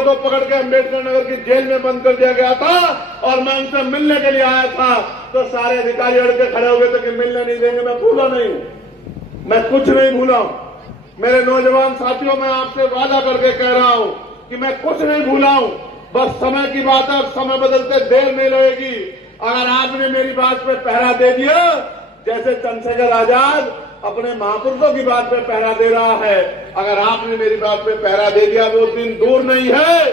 को पकड़ के अम्बेडकर नगर की जेल में बंद कर दिया गया था और मैं उनसे मिलने के लिए आया था, तो सारे अधिकारी अड़ के खड़े हो गए थे कि मिलने नहीं देंगे। मैं भूला नहीं हूं, मैं कुछ नहीं भूला हूं। मेरे नौजवान साथियों, मैं आपसे वादा करके कह रहा हूं कि मैं कुछ नहीं भूला हूं। बस समय की बात है, समय बदलते देर नहीं लगेगी। अगर आपने मेरी बात पे पहरा दे दिया, जैसे चंद्रशेखर आजाद अपने महापुरुषों की बात पे पहरा दे रहा है, अगर आपने मेरी बात पे पहरा दे दिया, वो दिन दूर नहीं है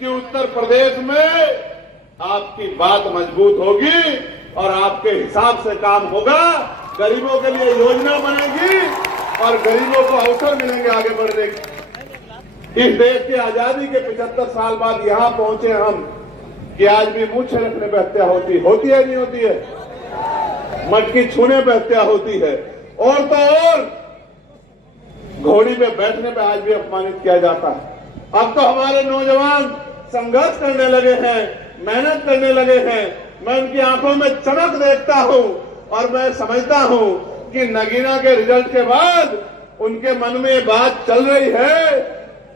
कि उत्तर प्रदेश में आपकी बात मजबूत होगी और आपके हिसाब से काम होगा। गरीबों के लिए योजना बनेगी और गरीबों को अवसर मिलेंगे आगे बढ़ने के। इस देश की आजादी के 75 साल बाद यहां पहुंचे हम कि आज भी मूछें रखने पर हत्या होती है नहीं होती है, मटकी छूने पर हत्या होती है, और तो और घोड़ी पे बैठने पे आज भी अपमानित किया जाता है। अब तो हमारे नौजवान संघर्ष करने लगे हैं, मेहनत करने लगे हैं। मैं उनकी आंखों में चमक देखता हूं और मैं समझता हूं कि नगीना के रिजल्ट के बाद उनके मन में ये बात चल रही है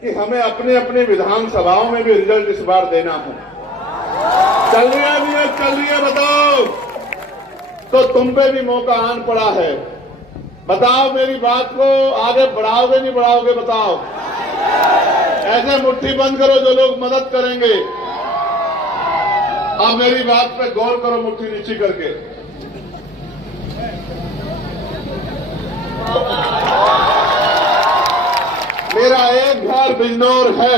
कि हमें अपने अपने विधानसभाओं में भी रिजल्ट इस बार देना है। चल रही है, नहीं चल रही है, बताओ। तो तुम पे भी मौका आन पड़ा है। बताओ, मेरी बात को आगे बढ़ाओगे नहीं बढ़ाओगे? बताओ। ऐसे मुट्ठी बंद करो जो लोग मदद करेंगे। अब मेरी बात पे गौर करो, मुट्ठी नीचे करके। मेरा एक घर बिजनौर है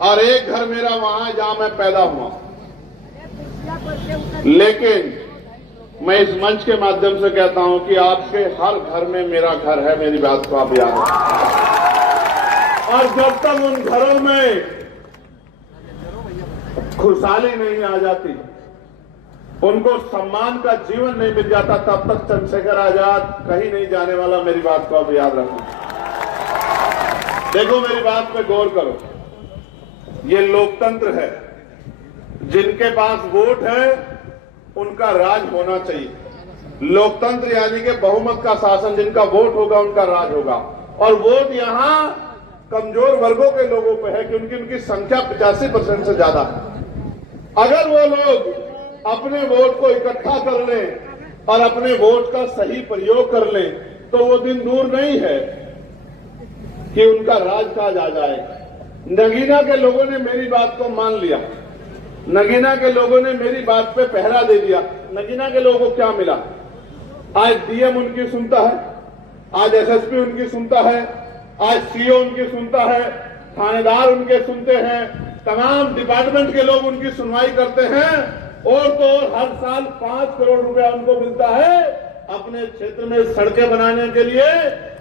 और एक घर मेरा वहां है जहां मैं पैदा हुआ, लेकिन मैं इस मंच के माध्यम से कहता हूं कि आपके हर घर में मेरा घर है। मेरी बात को आप याद रखें। और जब तक उन घरों में खुशहाली नहीं आ जाती, उनको सम्मान का जीवन नहीं मिल जाता, तब तक चंद्रशेखर आजाद कहीं नहीं जाने वाला। मेरी बात को आप याद रखें। देखो, मेरी बात पे गौर करो। ये लोकतंत्र है, जिनके पास वोट है उनका राज होना चाहिए। लोकतंत्र यानी कि बहुमत का शासन, जिनका वोट होगा उनका राज होगा। और वोट यहां कमजोर वर्गों के लोगों पे है कि उनकी संख्या 85% से ज्यादा है। अगर वो लोग अपने वोट को इकट्ठा कर लें और अपने वोट का सही प्रयोग कर लें, तो वो दिन दूर नहीं है कि उनका राजकाज आ जाएगा। नगीना के लोगों ने मेरी बात को मान लिया, नगीना के लोगों ने मेरी बात पे पहरा दे दिया। नगीना के लोगों को क्या मिला? आज डीएम उनकी सुनता है, आज एसएसपी उनकी सुनता है, आज सीओ उनकी सुनता है, थानेदार उनके सुनते हैं, तमाम डिपार्टमेंट के लोग उनकी सुनवाई करते हैं। और तो और हर साल 5 करोड़ रुपया उनको मिलता है अपने क्षेत्र में सड़कें बनाने के लिए,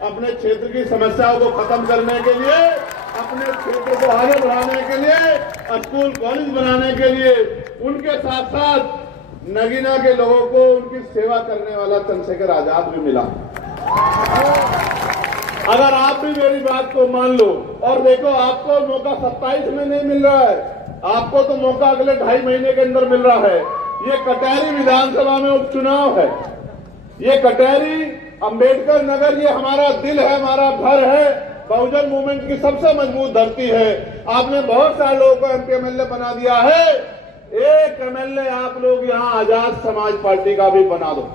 अपने क्षेत्र की समस्याओं को खत्म करने के लिए, अपने क्षेत्र को आगे बढ़ाने के लिए, स्कूल कॉलेज बनाने के लिए। उनके साथ साथ नगीना के लोगों को उनकी सेवा करने वाला चंद्रशेखर आजाद भी मिला। अगर आप भी मेरी बात को मान लो, और देखो, आपको मौका 27 में नहीं मिल रहा है, आपको तो मौका अगले 2.5 महीने के अंदर मिल रहा है। ये कटहरी विधानसभा में उपचुनाव है, ये कटहरी अम्बेडकर नगर, ये हमारा दिल है, हमारा घर है, बहुजन मूवमेंट की सबसे मजबूत धरती है। आपने बहुत सारे लोगों को एमपी एमएलए बना दिया है, एक एमएलए आप लोग यहां आजाद समाज पार्टी का भी बना दो।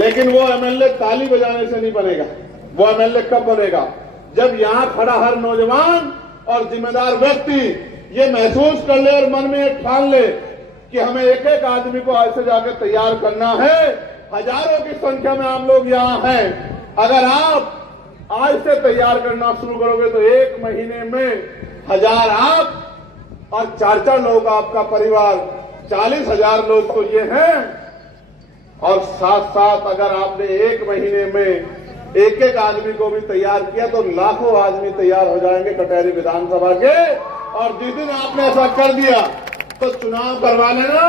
लेकिन वो एमएलए ताली बजाने से नहीं बनेगा। वो एमएलए कब बनेगा? जब यहां खड़ा हर नौजवान और जिम्मेदार व्यक्ति ये महसूस कर ले और मन में एक ठान ले कि हमें एक एक आदमी को ऐसे जाकर तैयार करना है। हजारों की संख्या में आप लोग यहां हैं। अगर आप आज से तैयार करना शुरू करोगे तो 1 महीने में 1000 आप और 4-4 लोग आपका परिवार, 40,000 लोग तो ये हैं। और साथ साथ अगर आपने 1 महीने में एक एक आदमी को भी तैयार किया तो लाखों आदमी तैयार हो जाएंगे कटहरी विधानसभा के। और जिस दिन आपने ऐसा कर दिया तो चुनाव करवा लेना,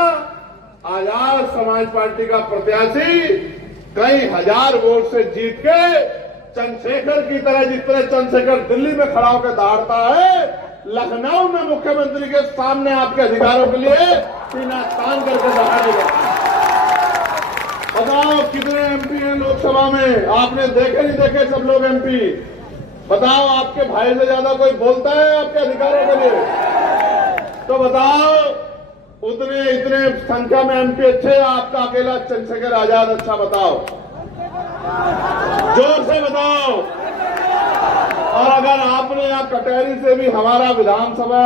आजाद समाज पार्टी का प्रत्याशी कई हजार वोट से जीत के चंद्रशेखर की तरह, जिस तरह चंद्रशेखर दिल्ली में खड़ा होकर दहाड़ता है, लखनऊ में मुख्यमंत्री के सामने आपके अधिकारों के लिए सीना तान करके दहाड़ेगा। बताओ कितने एमपी हैं लोकसभा में? आपने देखे नहीं देखे सब लोग एमपी? बताओ, आपके भाई से ज्यादा कोई बोलता है आपके अधिकारों के लिए? तो बताओ, उतने इतने संख्या में एमपी अच्छे, आपका अकेला चंद्रशेखर आजाद अच्छा? बताओ, जोर से बताओ। और अगर आपने यहां कटहरी से भी हमारा विधानसभा